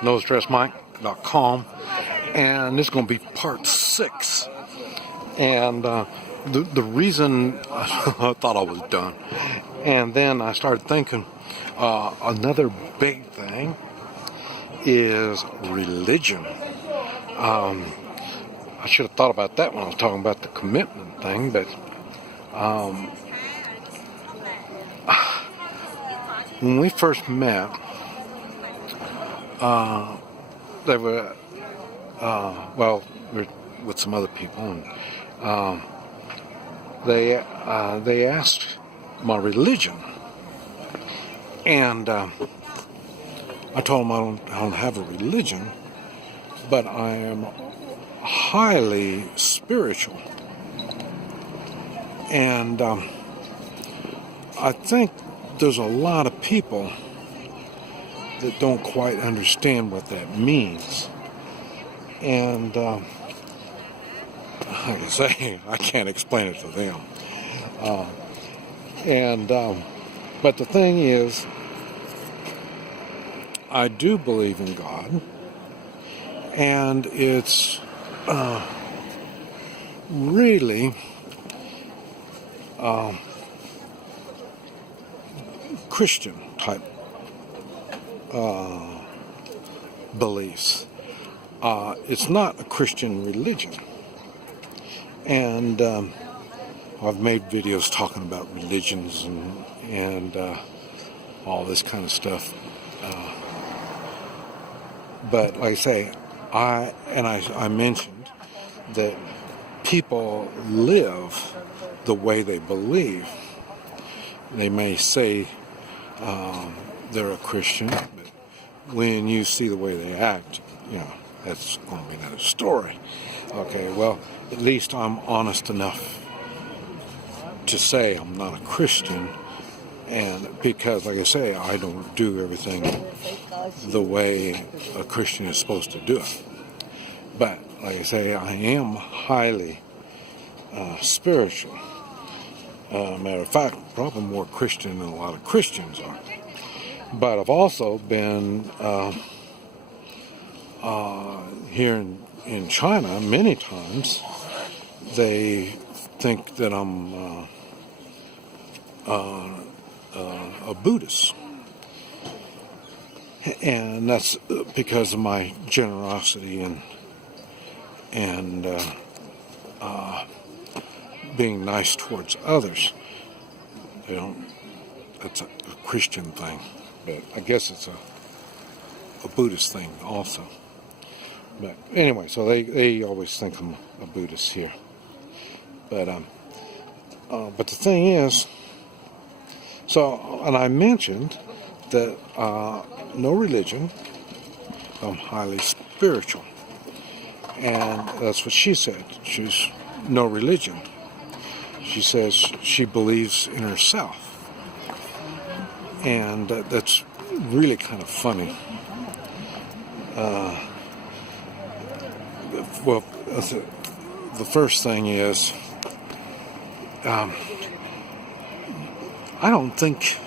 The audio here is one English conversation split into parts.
NoStressMike.com, and this is going to be part 6. And the reason I thought I was done, and then I started thinking another big thing is religion. I should have thought about that when I was talking about the commitment thing, but when we first met, they were, we were with some other people, and they asked my religion, and I told them I don't have a religion, but I am highly spiritual, and I think there's a lot of people that don't quite understand what that means. And like I say, I can't explain it to them. But the thing is, I do believe in God, and it's really Christian type beliefs. It's not a Christian religion, and I've made videos talking about religions and all this kind of stuff. But like I say, I mentioned that people live the way they believe. They may say they're a Christian, but when you see the way they act, that's going to be another story. Okay, well, at least I'm honest enough to say I'm not a Christian, and because, like I say, I don't do everything the way a Christian is supposed to do it. But, like I say, I am highly spiritual. Matter of fact, probably more Christian than a lot of Christians are. But I've also been here in China many times. They think that I'm a Buddhist. And that's because of my generosity and being nice towards others. That's a Christian thing, but I guess it's a Buddhist thing also. But anyway, so they always think I'm a Buddhist here. But the thing is, and I mentioned that no religion, I'm highly spiritual. And that's what she said. She's no religion. She says she believes in herself. And that's really kind of funny. Well, the first thing is, I don't think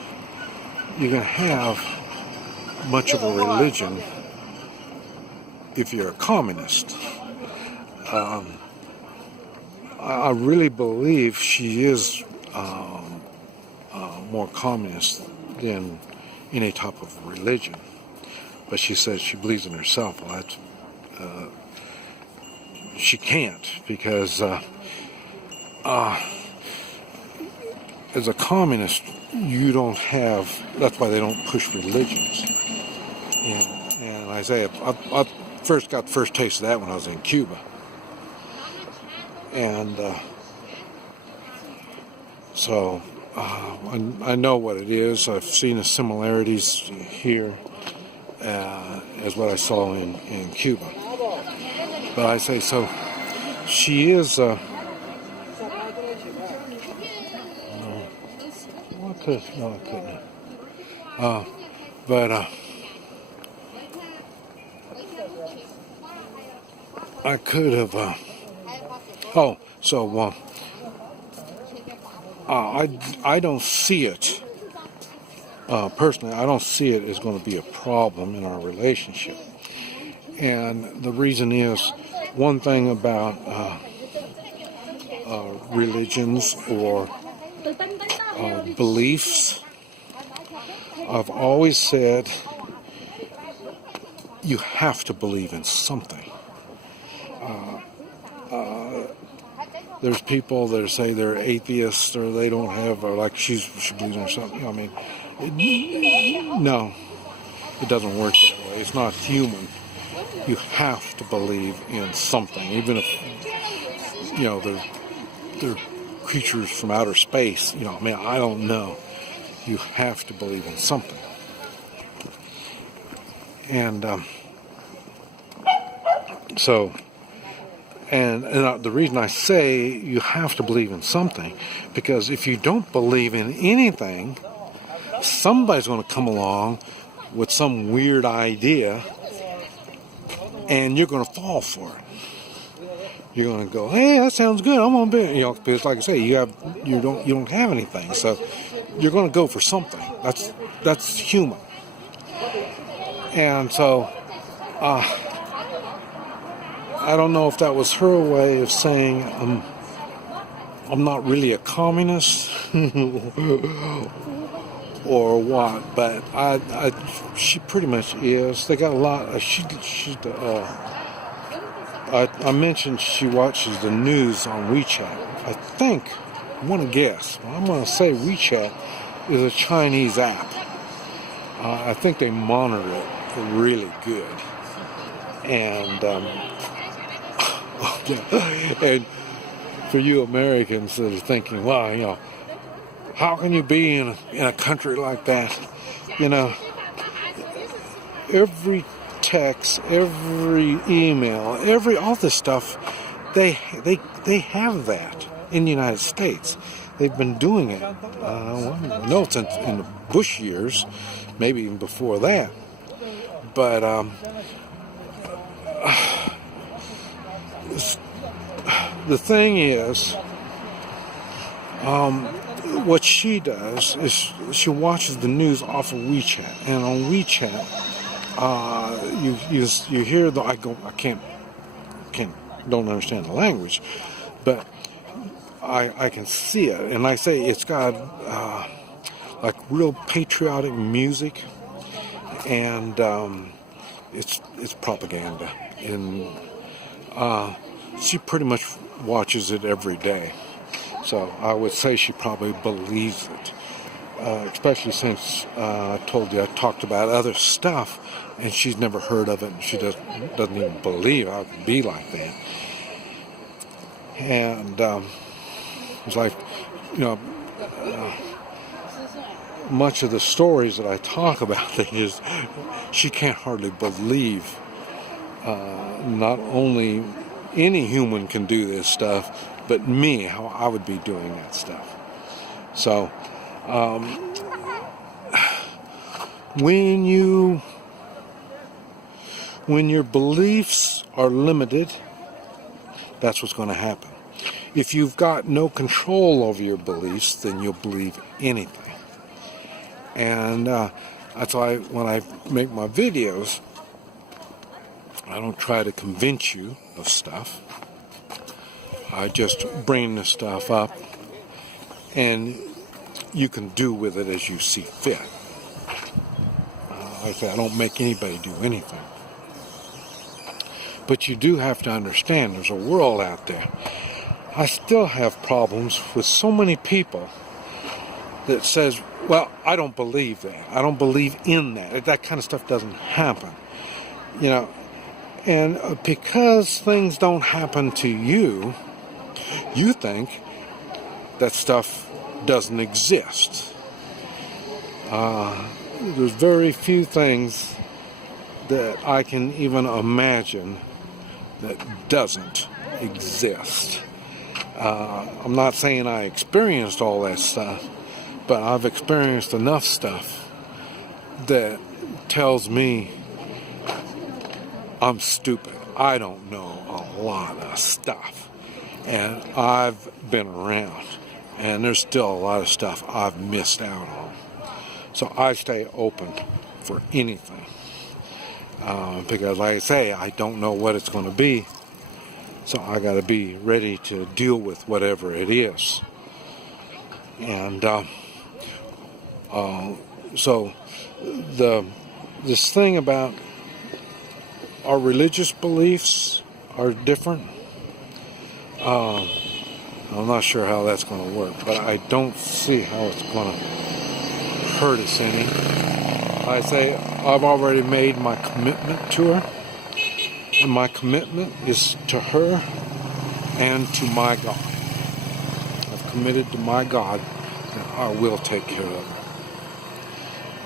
you're going to have much of a religion if you're a communist. I really believe she is more communist than any type of religion. But she says she believes in herself. Well, that's, she can't, because as a communist, you don't have, that's why they don't push religions. And Isaiah, I first got the first taste of that when I was in Cuba. And so I know what it is. I've seen the similarities here as what I saw in Cuba. But I say, so she is... no, I couldn't. But I could have... I don't see it, personally, I don't see it as going to be a problem in our relationship. And the reason is, one thing about religions or beliefs, I've always said you have to believe in something. There's people that say they're atheists or they don't have, or like she believes in something. I mean, no, it doesn't work that way. It's not human. You have to believe in something, even if, they're creatures from outer space. I mean, I don't know. You have to believe in something. And the reason I say you have to believe in something, because if you don't believe in anything, somebody's going to come along with some weird idea, and you're going to fall for it. You're going to go, hey, that sounds good. I'm going to be, because like I say, you don't have anything, so you're going to go for something. That's human. And so, I don't know if that was her way of saying I'm not really a communist or what, but she pretty much is. They got a lot. I mentioned she watches the news on WeChat. I want to guess. I'm going to say WeChat is a Chinese app. I think they monitor it really good. And and for you Americans that are thinking, wow, how can you be in a country like that? Every text, every email, all this stuff, they have that in the United States. They've been doing it. I know it's in the Bush years, maybe even before that. But the thing is, what she does is she watches the news off of WeChat, and on WeChat, you hear don't understand the language, but I can see it, and I say it's got like real patriotic music, and it's propaganda, and she pretty much watches it every day. So I would say she probably believes it, especially since I told you I talked about other stuff, and she's never heard of it, and she doesn't even believe I would be like that. And it's like, much of the stories that I talk about is she can't hardly believe not only any human can do this stuff, but me, how I would be doing that stuff. So when your beliefs are limited, that's what's going to happen. If you've got no control over your beliefs, then you'll believe anything. And that's why when I make my videos, I don't try to convince you of stuff. I just bring the stuff up, and you can do with it as you see fit. Like I say, I don't make anybody do anything. But you do have to understand there's a world out there. I still have problems with so many people that says, well, I don't believe that. I don't believe in that. That kind of stuff doesn't happen. And because things don't happen to you, you think that stuff doesn't exist. There's very few things that I can even imagine that doesn't exist. I'm not saying I experienced all that stuff, but I've experienced enough stuff that tells me I'm stupid. I don't know a lot of stuff. And I've been around, and there's still a lot of stuff I've missed out on. So I stay open for anything. Because like I say, I don't know what it's going to be. So I got to be ready to deal with whatever it is. And so this thing about our religious beliefs are different. I'm not sure how that's going to work, but I don't see how it's going to hurt us any. I say I've already made my commitment to her, and my commitment is to her and to my God. I've committed to my God that I will take care of her.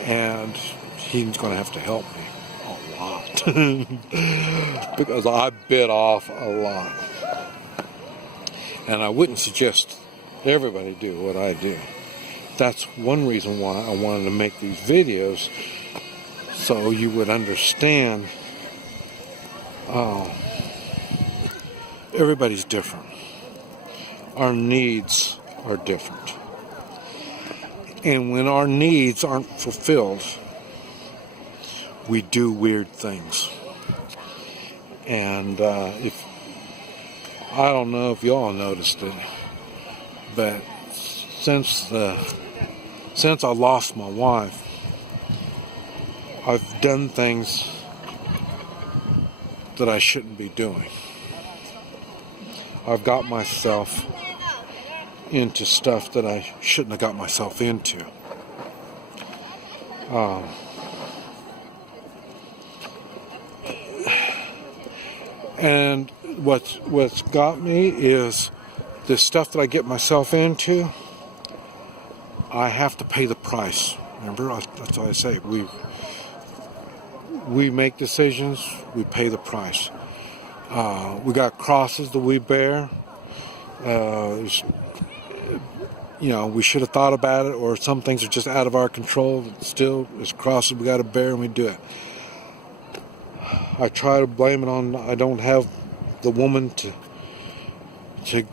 And he's going to have to help me a lot because I bit off a lot. And I wouldn't suggest everybody do what I do. That's one reason why I wanted to make these videos, so you would understand everybody's different. Our needs are different. And when our needs aren't fulfilled, we do weird things. And if I don't know if y'all noticed it, but since I lost my wife, I've done things that I shouldn't be doing. I've got myself into stuff that I shouldn't have got myself into. And what's got me is the stuff that I get myself into. I have to pay the price. Remember, that's what I say. We make decisions. We pay the price. We got crosses that we bear. We should have thought about it, or some things are just out of our control. Still, it's crosses we got to bear, and we do it. I try to blame it on I don't have the woman to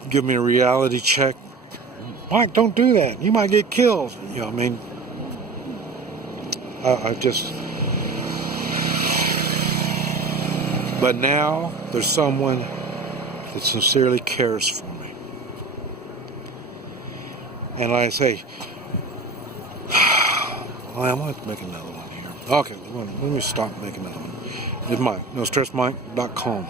give me a reality check. Mike, don't do that. You might get killed. But now there's someone that sincerely cares for me. And I say, I'm going to make another one here. Okay, let me stop making another one. It's Mike, NoStressMike.com.